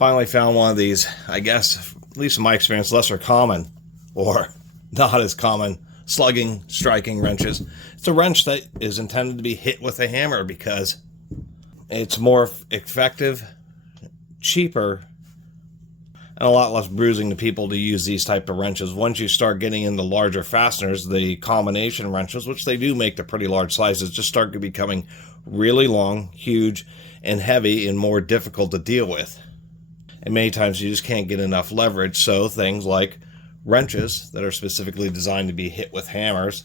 Finally found one of these, I guess, at least in my experience, lesser common, or not as common, slugging, striking wrenches. It's a wrench that is intended to be hit with a hammer because it's more effective, cheaper, and a lot less bruising to people to use these type of wrenches. Once you start getting into larger fasteners, the combination wrenches, which they do make the pretty large sizes, just start becoming really long, huge, and heavy and more difficult to deal with. And many times you just can't get enough leverage, so things like wrenches that are specifically designed to be hit with hammers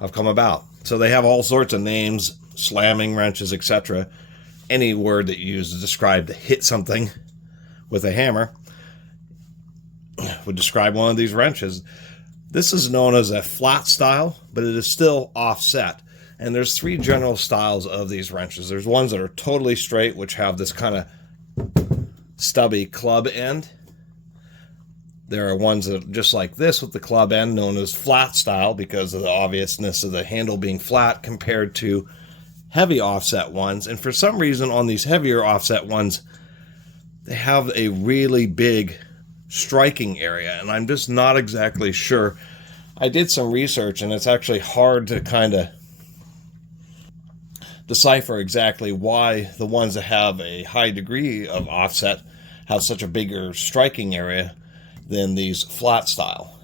have come about. So they have all sorts of names, slamming wrenches, etc. Any word that you use to describe to hit something with a hammer would describe one of these wrenches. This is known as a flat style, but it is still offset. And there's three general styles of these wrenches. There's ones that are totally straight, which have this kind of stubby club end. There are ones that are just like this with the club end, known as flat style, because of the obviousness of the handle being flat compared to heavy offset ones. And for some reason on these heavier offset ones, they have a really big striking area, and I'm just not exactly sure. I did some research, and it's actually hard to kind of decipher exactly why the ones that have a high degree of offset have such a bigger striking area than these flat style.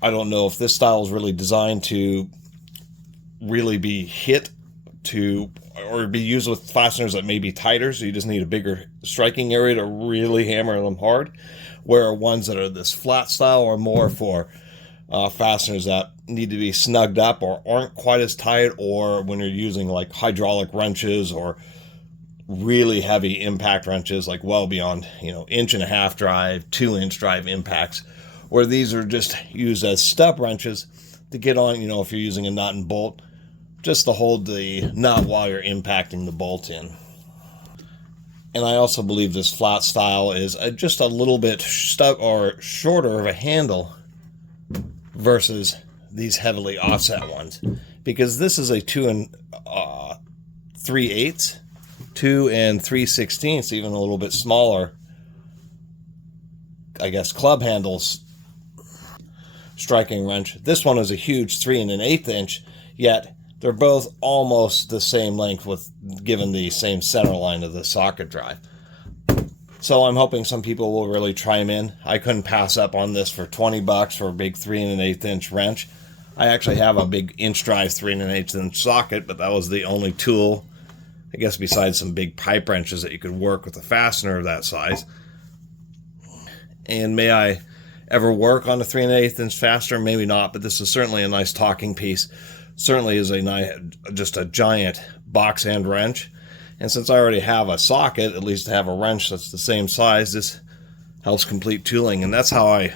I don't know if this style is really designed to really be hit to, or be used with fasteners that may be tighter, so you just need a bigger striking area to really hammer them hard, where ones that are this flat style are more for fasteners that need to be snugged up or aren't quite as tight, or when you're using like hydraulic wrenches or really heavy impact wrenches, like well beyond, 1.5-inch drive, 2-inch drive impacts, where these are just used as stub wrenches to get on, if you're using a nut and bolt, just to hold the nut while you're impacting the bolt in. And I also believe this flat style is just a little bit shorter of a handle versus these heavily offset ones, because this is a 2 3/8, 2 3/16, even a little bit smaller, I guess, club handles striking wrench. This one is a huge 3 1/8 inch, yet they're both almost the same length, with given the same center line of the socket drive. So I'm hoping some people will really chime in. I couldn't pass up on this for $20 for a big 3 1/8 inch wrench. I actually have a big inch drive 3 1/8 inch socket, but that was the only tool, I guess, besides some big pipe wrenches, that you could work with a fastener of that size. And may I ever work on a 3 1/8 inch fastener? Maybe not, but this is certainly a nice talking piece. Certainly is just a giant box end wrench. And since I already have a socket, at least to have a wrench that's the same size, this helps complete tooling. And that's how I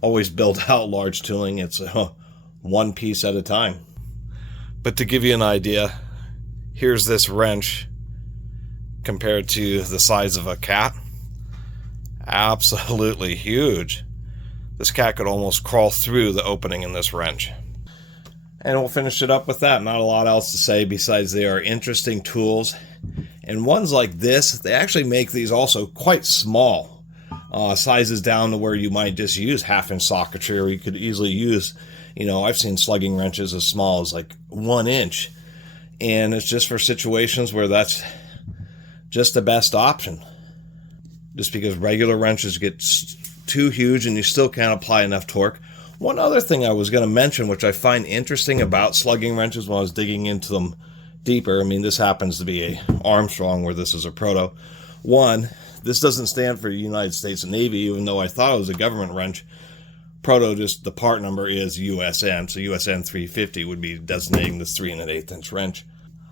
always build out large tooling. It's one piece at a time. But to give you an idea, here's this wrench compared to the size of a cat. Absolutely huge. This cat could almost crawl through the opening in this wrench. And we'll finish it up with that. Not a lot else to say besides they are interesting tools. And ones like this, they actually make these also quite small. Sizes down to where you might just use 1/2-inch socketry, or you could easily use, I've seen slugging wrenches as small as like 1 inch. And it's just for situations where that's just the best option. Just because regular wrenches get too huge and you still can't apply enough torque. One other thing I was going to mention, which I find interesting about slugging wrenches when I was digging into them deeper, this happens to be a Armstrong, where this is a Proto. One, this doesn't stand for United States Navy, even though I thought it was a government wrench. Proto, just the part number is USN, so USN 350 would be designating this 3 1/8 inch wrench.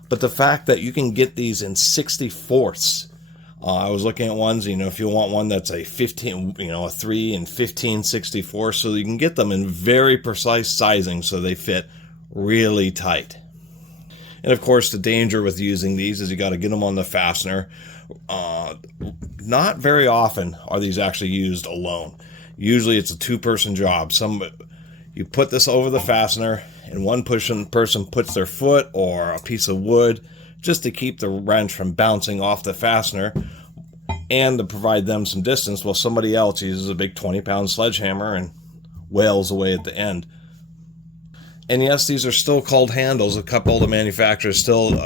But the fact that you can get these in 64ths, I was looking at ones, if you want one that's a 15, a 3 and 15/64, so you can get them in very precise sizing so they fit really tight. And of course, the danger with using these is you got to get them on the fastener. Not very often are these actually used alone. Usually it's a 2-person job. You put this over the fastener, and one person puts their foot or a piece of wood just to keep the wrench from bouncing off the fastener. and to provide them some distance while somebody else uses a big 20-pound sledgehammer and wails away at the end. And yes, these are still called handles. A couple of the manufacturers still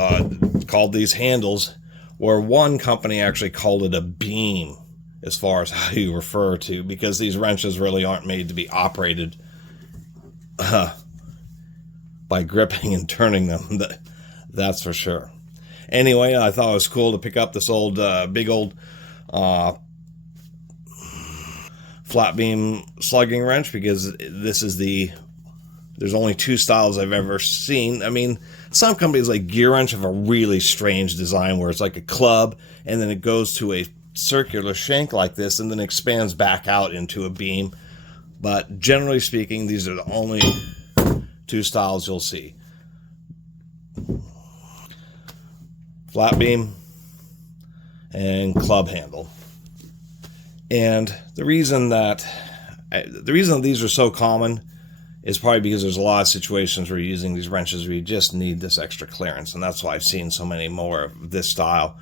called these handles, where one company actually called it a beam as far as how you refer to, because these wrenches really aren't made to be operated by gripping and turning them. That's for sure. Anyway, I thought it was cool to pick up this old, big old flat beam slugging wrench, because this is there's only two styles I've ever seen. I mean, some companies like Gear Wrench have a really strange design where it's like a club and then it goes to a circular shank like this and then expands back out into a beam. But generally speaking, these are the only two styles you'll see. Flat beam and club handle. And the reason that these are so common is probably because there's a lot of situations where you're using these wrenches where you just need this extra clearance, and that's why I've seen so many more of this style.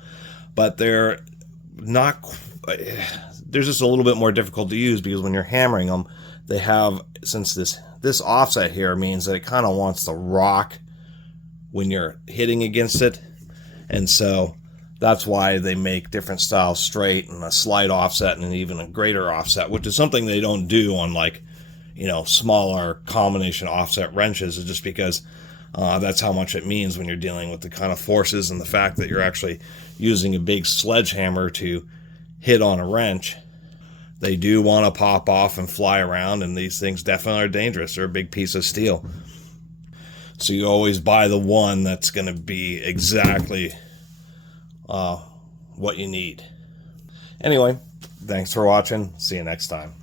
But they're not, they're just a little bit more difficult to use, because when you're hammering them, they have, since this offset here means that it kind of wants to rock when you're hitting against it, and so that's why they make different styles straight and a slight offset and even a greater offset, which is something they don't do on, like, you know, smaller combination offset wrenches, is just because that's how much it means when you're dealing with the kind of forces and the fact that you're actually using a big sledgehammer to hit on a wrench. They do want to pop off and fly around, and these things definitely are dangerous. They're a big piece of steel. So you always buy the one that's going to be exactly what you need. Anyway, thanks for watching. See you next time.